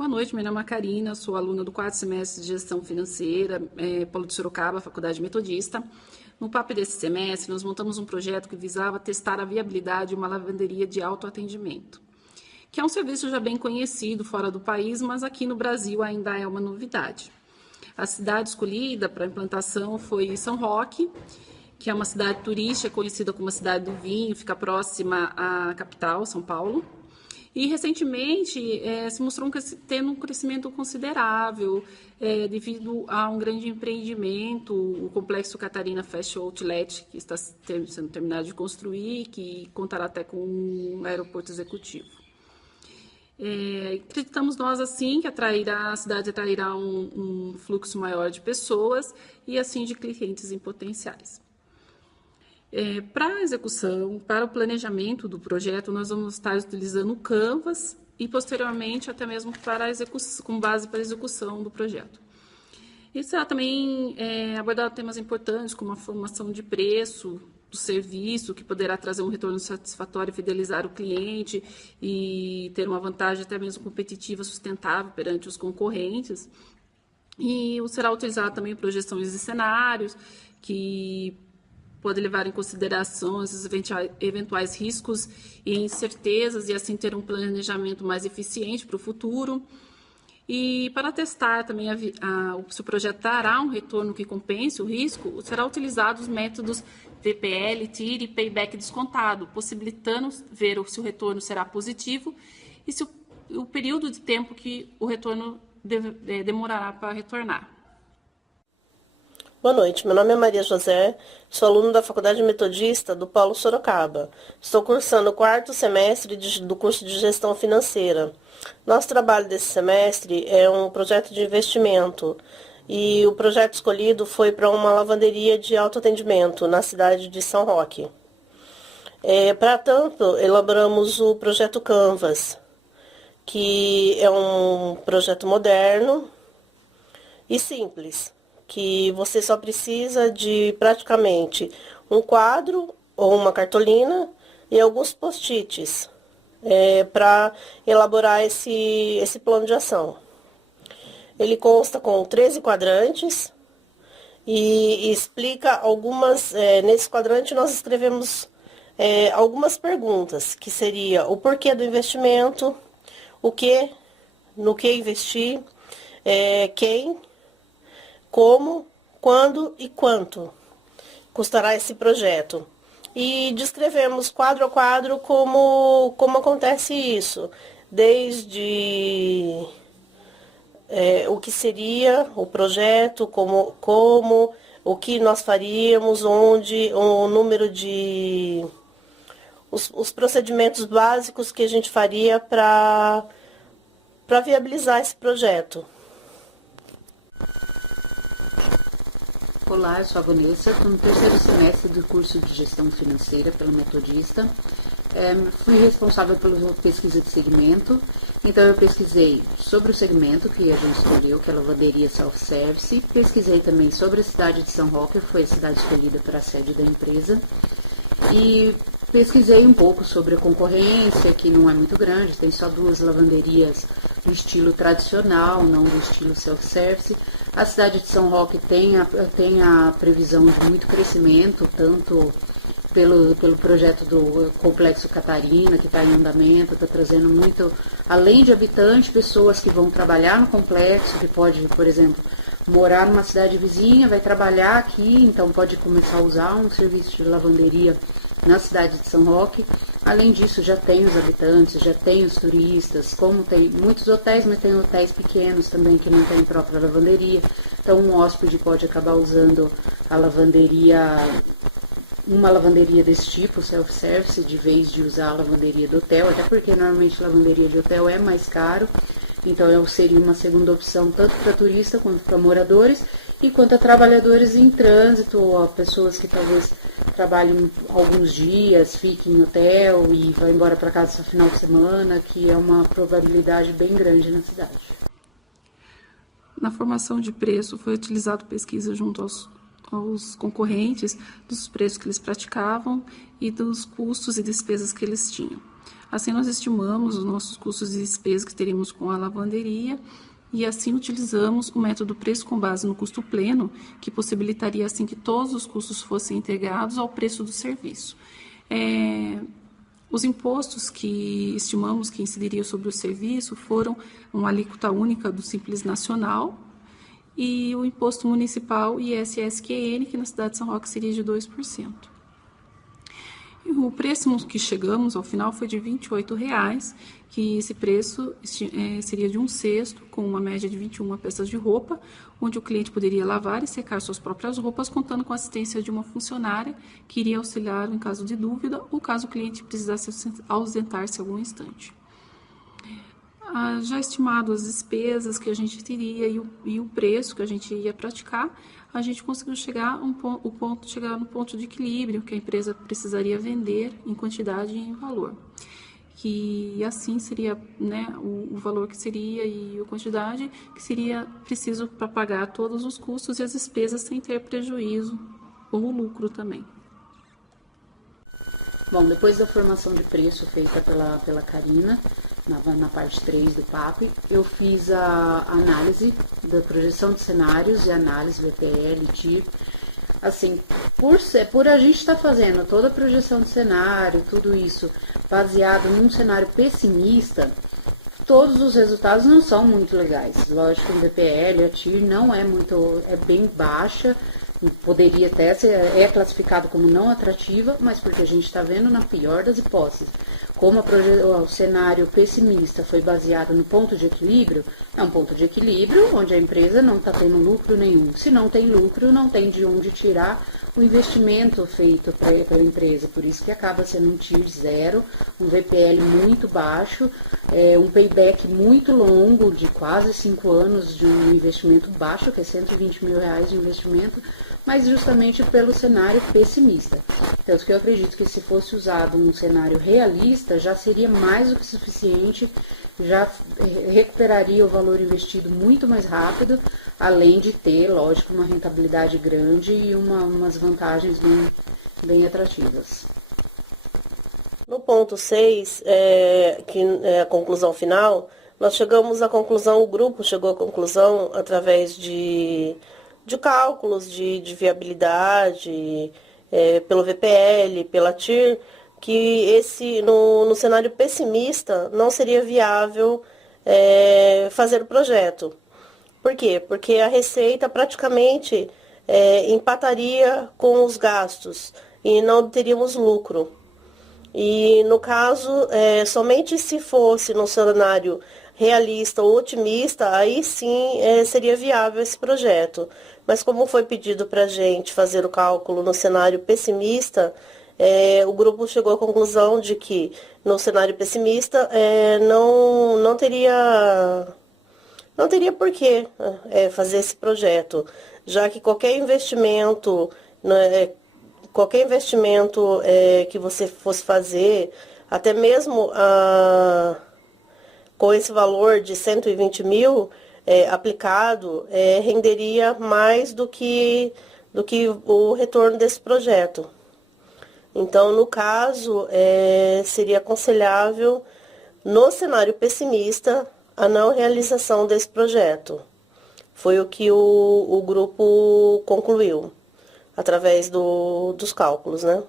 Boa noite, meu nome é Karina, sou aluna do quarto semestre de Gestão Financeira, Polo de Sorocaba, Faculdade Metodista. No PAP desse semestre, nós montamos um projeto que visava testar a viabilidade de uma lavanderia de autoatendimento, que é um serviço já bem conhecido fora do país, mas aqui no Brasil ainda é uma novidade. A cidade escolhida para a implantação foi São Roque, que é uma cidade turística conhecida como a cidade do vinho, fica próxima à capital, São Paulo. E recentemente se mostrou tendo um crescimento considerável devido a um grande empreendimento, o Complexo Catarina Fashion Outlet, que está sendo terminado de construir, que contará até com um aeroporto executivo. Acreditamos nós assim que a cidade atrairá um fluxo maior de pessoas e assim de clientes em potenciais. Para a execução, para o planejamento do projeto, nós vamos estar utilizando o Canvas e, posteriormente, até mesmo para a execução, com base para a execução do projeto. E será também abordar temas importantes, como a formação de preço do serviço, que poderá trazer um retorno satisfatório e fidelizar o cliente e ter uma vantagem até mesmo competitiva, sustentável perante os concorrentes. E será utilizado também projeções de cenários, que pode levar em consideração esses eventuais riscos e incertezas e assim ter um planejamento mais eficiente para o futuro. E para testar também se o projeto dará um retorno que compense o risco, será utilizado os métodos VPL, TIR e Payback descontado, possibilitando ver se o retorno será positivo e se o período de tempo que o retorno demorará para retornar. Boa noite, meu nome é Maria José, sou aluno da Faculdade Metodista do Polo Sorocaba. Estou cursando o quarto semestre do curso de Gestão Financeira. Nosso trabalho desse semestre é um projeto de investimento e o projeto escolhido foi para uma lavanderia de autoatendimento na cidade de São Roque. Para tanto, elaboramos o projeto Canvas, que é um projeto moderno e simples, que você só precisa de praticamente um quadro ou uma cartolina e alguns post-its para elaborar esse plano de ação. Ele consta com 13 quadrantes e explica algumas... nesse quadrante nós escrevemos algumas perguntas, que seria o porquê do investimento, no que investir, quem, como, quando e quanto custará esse projeto. E descrevemos quadro a quadro como acontece isso, desde o que seria o projeto, como o que nós faríamos, onde, o número de... os procedimentos básicos que a gente faria para viabilizar esse projeto. Olá, eu sou a Vanessa, estou no terceiro semestre do curso de Gestão Financeira pela Metodista. Fui responsável pela pesquisa de segmento, então eu pesquisei sobre o segmento que a gente escolheu, que é a lavanderia self-service. Pesquisei também sobre a cidade de São Roque, que foi a cidade escolhida para a sede da empresa. E pesquisei um pouco sobre a concorrência, que não é muito grande, tem só 2 lavanderias do estilo tradicional, não do estilo self-service. A cidade de São Roque tem a previsão de muito crescimento, tanto pelo projeto do Complexo Catarina, que está em andamento, está trazendo muito, além de habitantes, pessoas que vão trabalhar no complexo, que pode, por exemplo, morar numa cidade vizinha, vai trabalhar aqui, então pode começar a usar um serviço de lavanderia na cidade de São Roque. Além disso, já tem os habitantes, já tem os turistas, como tem muitos hotéis, mas tem hotéis pequenos também que não tem própria lavanderia. Então, um hóspede pode acabar usando a lavanderia, uma lavanderia desse tipo, self-service, de vez de usar a lavanderia do hotel, até porque normalmente a lavanderia de hotel é mais caro. Então, seria uma segunda opção tanto para turista quanto para moradores e quanto a trabalhadores em trânsito, ou a pessoas que talvez trabalhem alguns dias, fiquem em hotel e vão embora para casa no final de semana, que é uma probabilidade bem grande na cidade. Na formação de preço, foi utilizado pesquisa junto aos concorrentes dos preços que eles praticavam e dos custos e despesas que eles tinham. Assim, nós estimamos os nossos custos e despesas que teríamos com a lavanderia e assim utilizamos o método preço com base no custo pleno, que possibilitaria assim que todos os custos fossem integrados ao preço do serviço. Os impostos que estimamos que incidiriam sobre o serviço foram uma alíquota única do Simples Nacional e o imposto municipal ISSQN, que na cidade de São Roque seria de 2%. E o preço que chegamos ao final foi de R$ 28,00, que esse preço seria de um cesto, com uma média de 21 peças de roupa, onde o cliente poderia lavar e secar suas próprias roupas, contando com a assistência de uma funcionária que iria auxiliar em caso de dúvida ou caso o cliente precisasse ausentar-se algum instante. Já estimado as despesas que a gente teria e o preço que a gente ia praticar, a gente conseguiu chegar no ponto de equilíbrio que a empresa precisaria vender em quantidade e em valor. Que assim seria, né, o valor que seria e a quantidade que seria preciso para pagar todos os custos e as despesas sem ter prejuízo ou lucro também. Bom, depois da formação de preço feita pela Karina, na parte 3 do PAP, eu fiz a análise da projeção de cenários e análise VPL, TIR. Assim, por a gente estar fazendo toda a projeção de cenário, tudo isso baseado num cenário pessimista, todos os resultados não são muito legais. Lógico que o VPL, a TIR não é muito, é bem baixa, poderia até ser, é classificado como não atrativa, mas porque a gente está vendo na pior das hipóteses. Como o cenário pessimista foi baseado no ponto de equilíbrio, é um ponto de equilíbrio onde a empresa não está tendo lucro nenhum. Se não tem lucro, não tem de onde tirar o investimento feito pela empresa. Por isso que acaba sendo um TIR zero, um VPL muito baixo, um payback muito longo, de quase 5 anos de um investimento baixo, que é R$120 mil de investimento, mas justamente pelo cenário pessimista. Tanto que eu acredito que se fosse usado um cenário realista, já seria mais do que suficiente, já recuperaria o valor investido muito mais rápido, além de ter, lógico, uma rentabilidade grande e umas vantagens bem atrativas. No ponto 6, que é a conclusão final, nós chegamos à conclusão, o grupo chegou à conclusão através de cálculos de viabilidade, pelo VPL, pela TIR, que no cenário pessimista não seria viável fazer o projeto. Por quê? Porque a receita praticamente empataria com os gastos e não teríamos lucro. E no caso, somente se fosse num cenário realista ou otimista, aí sim seria viável esse projeto. Mas como foi pedido para a gente fazer o cálculo no cenário pessimista, o grupo chegou à conclusão de que no cenário pessimista não teria por que fazer esse projeto, já que qualquer investimento que você fosse fazer, até mesmo com esse valor de 120 mil aplicado, renderia mais do que o retorno desse projeto. Então, no caso, seria aconselhável, no cenário pessimista, a não realização desse projeto. Foi o que o grupo concluiu, através dos cálculos, né?